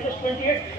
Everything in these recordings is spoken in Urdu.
NH28,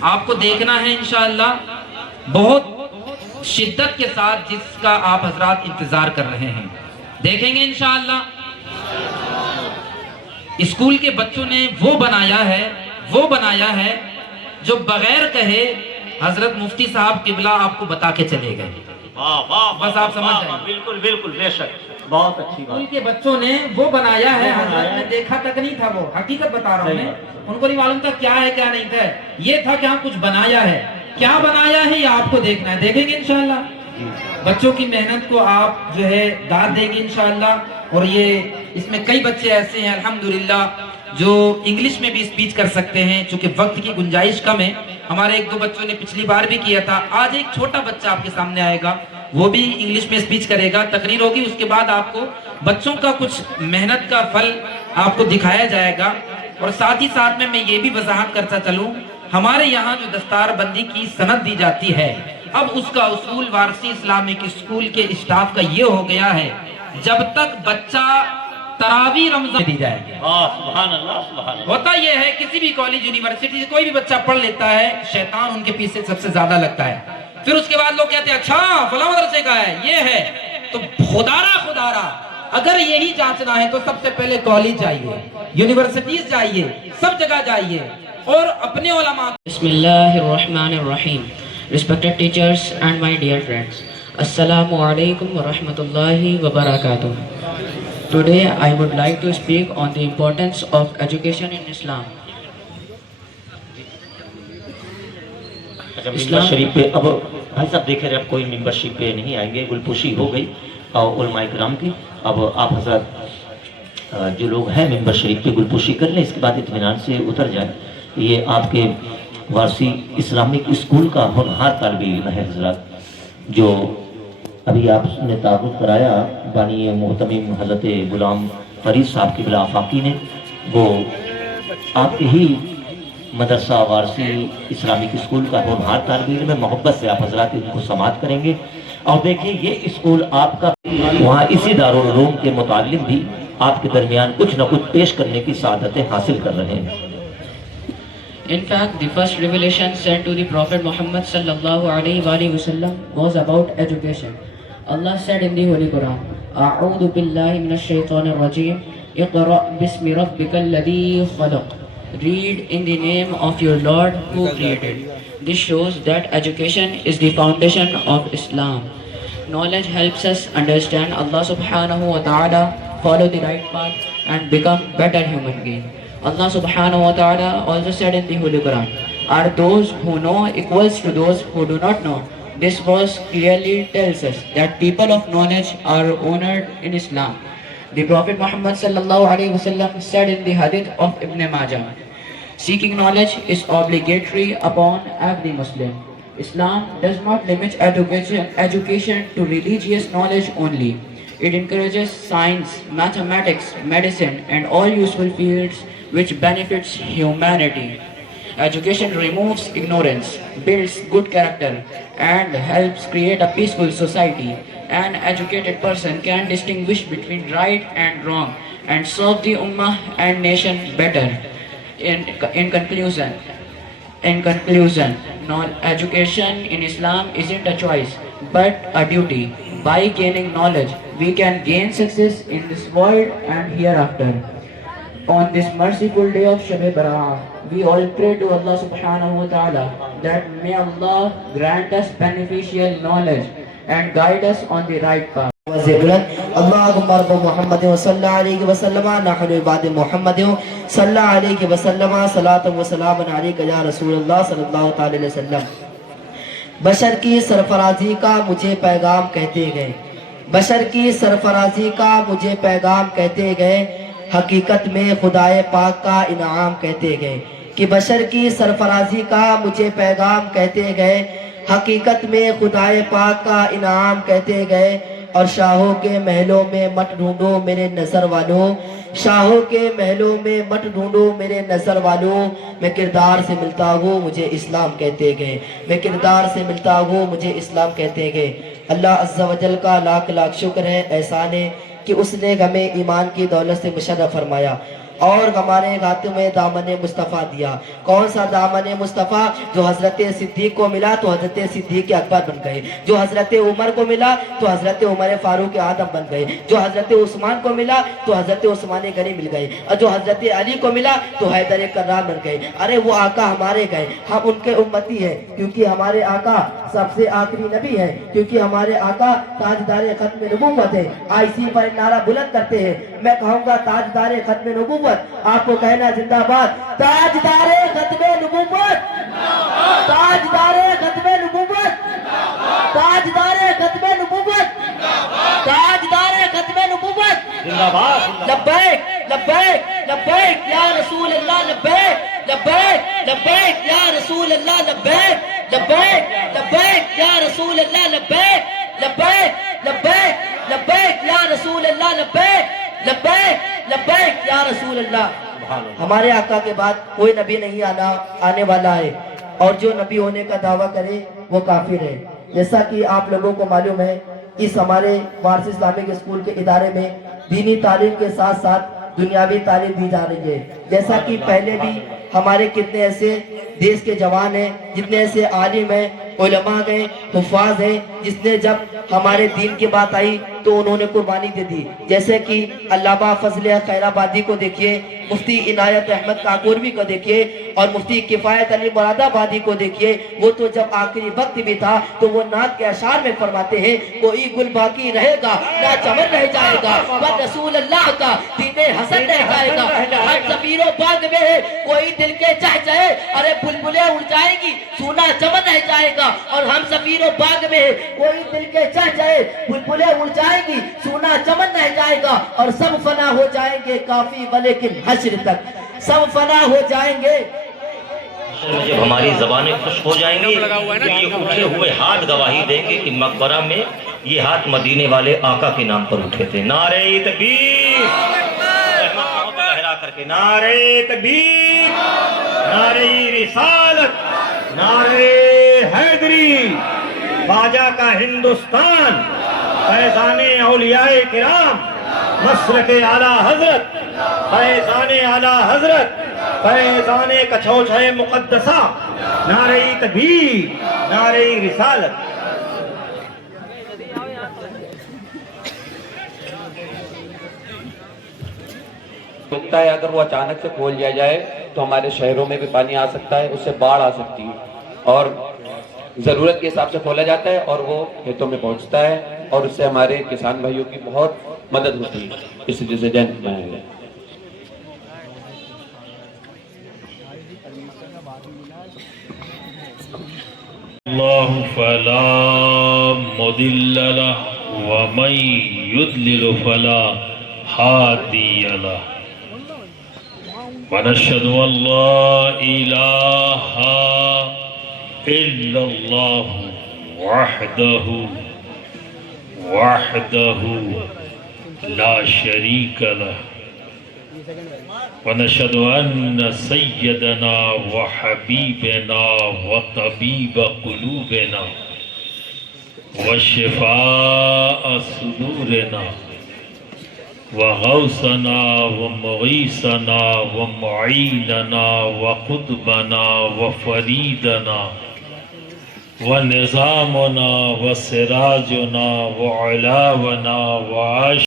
آپ کو دیکھنا ہے انشاءاللہ بہت شدت کے ساتھ، جس کا آپ حضرات انتظار کر رہے ہیں، دیکھیں گے انشاءاللہ۔ اسکول کے بچوں نے وہ بنایا ہے جو بغیر کہے حضرت مفتی صاحب قبلہ آپ کو بتا کے چلے گئے۔ بس آپ سمجھ جائیں، بالکل بالکل بے شک، بہت اچھی اسکول بات۔ کے بچوں نے وہ بنایا ہے، حضرت نے دیکھا تک نہیں تھا، وہ حقیقت بتا رہا ہوں میں، ان کو نہیں معلوم تھا کیا ہے کیا نہیں تھا، یہ تھا کہ ہم کچھ بنایا ہے، کیا بنایا ہے یہ آپ کو دیکھنا ہے، دیکھیں گے انشاءاللہ۔ بچوں کی محنت کو آپ جو ہے داد دیں گے انشاءاللہ۔ اور یہ اس میں کئی بچے ایسے ہیں الحمدللہ جو انگلش میں بھی اسپیچ کر سکتے ہیں، چونکہ وقت کی گنجائش کم ہے۔ ہمارے ایک دو بچوں نے پچھلی بار بھی کیا تھا، آج ایک چھوٹا بچہ آپ کے سامنے آئے گا، وہ بھی انگلش میں اسپیچ کرے گا، تقریر ہوگی، اس کے بعد آپ کو بچوں کا کچھ محنت کا پھل آپ کو دکھایا جائے گا۔ اور ساتھ ہی ساتھ میں یہ بھی وضاحت کرتا چلوں، ہمارے یہاں جو دستار بندی کی سند دی جاتی ہے، اب اس کا اصول وارسی اسلامک اسکول کے اسٹاف کا یہ ہو گیا ہے، جب تک بچہ تراویح رمضان دی جائے گی۔ سبحان اللہ سبحان اللہ۔ ہوتا یہ ہے کسی بھی کالج یونیورسٹی سے کوئی بھی بچہ پڑھ لیتا ہے، شیطان ان کے پیچھے سب سے زیادہ لگتا ہے، پھر اس کے بعد لوگ کہتے ہیں اچھا فلاں مدرسے کا ہے، یہ ہے، تو خدا را اگر یہی جانچنا ہے تو سب سے پہلے کالج جائیے، یونیورسٹیز جائیے، سب جگہ جائیے اور اپنے علماء۔ بسم اللہ الرحمن الرحیم۔ Respected teachers and my dear friends, Assalamu alaikum wa rahmatullahi wa barakatuh. Today I would like to speak on the importance of education in Islam. ممبر شریف پہ اب بھائی صاحب دیکھ رہے ہیں، اب کوئی ممبر شریف پہ نہیں آئیں گے، گلپوشی ہو گئی اور علماء کرام کی۔ اب آپ حضرات جو لوگ ہیں ممبر شریف پہ گلپوشی کر لیں، اس کے بعد اطمینان سے اتر جائیں۔ یہ آپ کے وارسی اسلامک اسکول کا ہونہار طالب علم ہے حضرات، جو ابھی آپ نے تعارف کرایا بانی محتمم حضرت غلام فرید صاحب قبلہ آفاقی نے، وہ آپ کے ہی مدرسہ وارسی اسلامک اسکول کا ہونہار طالب علم ہے۔ محبت سے آپ حضرات ان کو سماعت کریں گے اور دیکھیں یہ اسکول آپ کا، وہاں اسی دارالعلوم کے متعلم بھی آپ کے درمیان کچھ نہ کچھ پیش کرنے کی سعادتیں حاصل کر رہے ہیں۔ In fact, the first revelation sent to the Prophet Muhammad sallallahu alaihi wasallam was about education. Allah said in the Holy Quran, "A'udhu billahi minash shaitanir rajim. Iqra' bismi rabbikal ladhi khalaq." Read in the name of your Lord who created. This shows that education is the foundation of Islam. Knowledge helps us understand Allah subhanahu wa ta'ala, follow the right path and become better human being. Allah subhanahu wa ta'ala also said in the Holy Quran, "Are those who know equals to those who do not know?" This verse clearly tells us that people of knowledge are honored in Islam. The Prophet Muhammad sallallahu alaihi wasallam said in the hadith of Ibn Majah, "Seeking knowledge is obligatory upon every Muslim." Islam does not limit education to religious knowledge only. It encourages science, mathematics, medicine, and all useful fields which benefits humanity. Education removes ignorance, builds good character, and helps create a peaceful society. An educated person can distinguish between right and wrong and serve the ummah and nation better. In conclusion, education in Islam isn't a choice, but a duty. By gaining knowledge, we can gain success in this world and hereafter. On this merciful day of Shab Bara'ah, we all pray to Allah subhanahu wa ta'ala that may Allah grant us beneficial knowledge and guide us on the right path. اللهم رب محمد صلی علیہ وسلم نحن عباد محمد صلی علیہ وسلم صلاۃ و سلام علیک یا رسول اللہ صلی اللہ تعالی علیہ وسلم۔ بشر کی سرفرازی کا مجھے پیغام کہتے گئے، بشر کی سرفرازی کا مجھے پیغام کہتے گئے، حقیقت میں خدائے پاک کا انعام کہتے گئے، کہ بشر کی سرفرازی کا مجھے پیغام کہتے گئے، حقیقت میں خدائے پاک کا انعام کہتے گئے۔ اور شاہوں کے محلوں میں مت ڈھونڈو میرے نظر والوں، شاہوں کے محلوں میں مت ڈھونڈو میرے نظر والوں، میں کردار سے ملتا ہوں مجھے اسلام کہتے گئے، میں کردار سے ملتا ہوں مجھے اسلام کہتے گئے۔ اللہ عز و جل کا لاکھ لاکھ شکر ہے، احسان ہے کہ اس نے ہمیں ایمان کی دولت سے مشرف فرمایا۔ اور ہمارے ہاتھوں میں دامن مصطفیٰ دیا. کون سا دامن مصطفیٰ؟ جو حضرت صدیق کو ملا تو حضرت صدیق اکبر بن گئے, جو حضرت عمر کو ملا تو حضرت عمر فاروق اعظم بن گئے, جو حضرت عثمان کو ملا تو حضرت عثمان غنی مل گئے, اور جو حضرت علی کو ملا تو حیدر کرار بن گئے. ارے وہ آقا ہمارے گئے, ہم ان کے امتی ہیں, کیونکہ ہمارے آقا سب سے آخری نبی ہے, کیونکہ ہمارے آقا تاجدار ختم نبوت ہے. اسی پر نعرہ بلند کرتے ہیں. میں کہوں گا تاجدار ختم نبوت, آپ کو کہنا زندہ باد, تاجدار ختم نبوت, تاجدار ختم نبوت, تاجدار ختم نبوت, تاجدار ختم نبوت. لبیک لبیک لبیک یا رسول اللہ, لبیک لبیک لبیک یا رسول اللہ, لبیک لبیک لبیک یا رسول اللہ, لبیک لبیک لبیک لبیک یا رسول اللہ, لبیک لبیک لبیک یا رسول اللہ. ہمارے آقا کے بعد کوئی نبی نہیں آنے والا ہے, اور جو نبی ہونے کا دعویٰ کرے وہ کافر ہے. جیسا کہ آپ لوگوں کو معلوم ہے, اس ہمارے وارث اسلامک اسکول کے ادارے میں دینی تعلیم کے ساتھ ساتھ دنیاوی تعلیم دی جا رہی ہے. جیسا کہ پہلے بھی ہمارے کتنے ایسے دیش کے جوان ہیں, جتنے ایسے عالم ہیں, علماء ہیں, حفاظ ہیں, جس نے جب ہمارے دین کی بات آئی تو انہوں نے قربانی دے دی. جیسے کہ علامہ فضل خیر آبادی کو دیکھیے, مفتی عنایت احمد کاکوروی کو دیکھیے, اور مفتی کفایت علی مراد آبادی کو دیکھیے. وہ تو جب آخری وقت بھی تھا تو وہ نعت کے اشعار میں فرماتے ہیں, کوئی گل باقی رہے گا نہ چمن رہ جائے گا, وہ رسول اللہ کا دین حسن رہ جائے گا. ہر زمین و باغ میں ہے کوئی دل کے چہ جائے, ارے بلبلیں اڑ جائیں گی سونا چمن رہ جائے گا. اور ہم زمین و باغ میں ہے کوئی دل کے چہ جائے, بلبلیں اڑ جائیں گی سونا چمن رہ جائے گا. اور سب فنا ہو جائیں گے کافی ولیکن حشر تک, سب فنا ہو جائیں گے. جب ہماری زبانیں خوش ہو جائیں گی تو یہ اٹھے ہوئے ہاتھ گواہی دیں گے کہ مقبرہ میں یہ ہاتھ مدینے والے آقا کے نام پر اٹھے تھے. نعرہ تکبیر, لہرا کر کے نعرہ تکبیر, نعرہ رسالت, نعرہ حیدری, خواجہ کا ہندوستان, فیضان اولیاء کرام, مسلک اعلیٰ حضرت, فیضان اعلیٰ حضرت, فیضان کچھوچھے مقدسہ, نعرہ تکبیر, نعرہ رسالت. رکتا ہے, اگر وہ اچانک سے کھول دیا جائے تو ہمارے شہروں میں بھی پانی آ سکتا ہے, اس سے باڑھ آ سکتی ہے, اور ضرورت کے حساب سے کھولا جاتا ہے اور وہ کھیتوں میں پہنچتا ہے, اور اس سے ہمارے کسان بھائیوں کی بہت مدد ہوتی ہے. اس وجہ سے جن میں اللہ فلا مضل له ومن يضلل فلا هادي له ونشهد ان لا اله الا الله وحده لا شريك له ونشهد ان سيدنا وحبيبنا وطبيب قلوبنا وشفاء صدورنا وغوثنا ومغيثنا ومعيننا وقطبنا وفريدنا ونظامنا وسراجنا وعلاونا وعاش.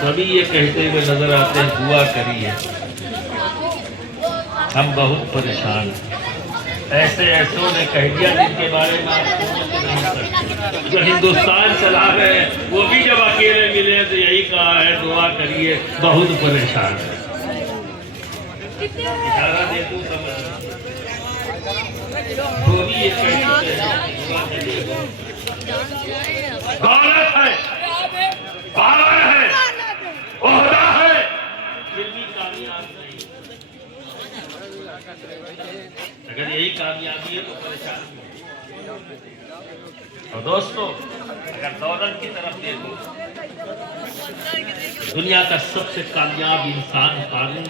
سبھی یہ کہتے ہوئے نظر آتے ہیں دعا کریے, ہم بہت پریشان ہیں. ایسے ایسوں نے کہہ دیا جن کے بارے میں آپ سوچ نہیں سکتے. جو ہندوستان چلا رہے ہیں وہ بھی جب اکیلے ملے تو یہی کہا ہے دعا کریے, بہت پریشان ہے. اشارہ دے دوں سمجھ وہ بھی یہ کہتے ہیں دولت ہے, پاور ہے, عہدہ ہے, پھر بھی کامیاب نہیں. اگر یہی کامیابی ہے تو پریشانی ہے. اور دوستو اگر دولت کی طرف دیکھو, دنیا کا سب سے کامیاب انسان قارون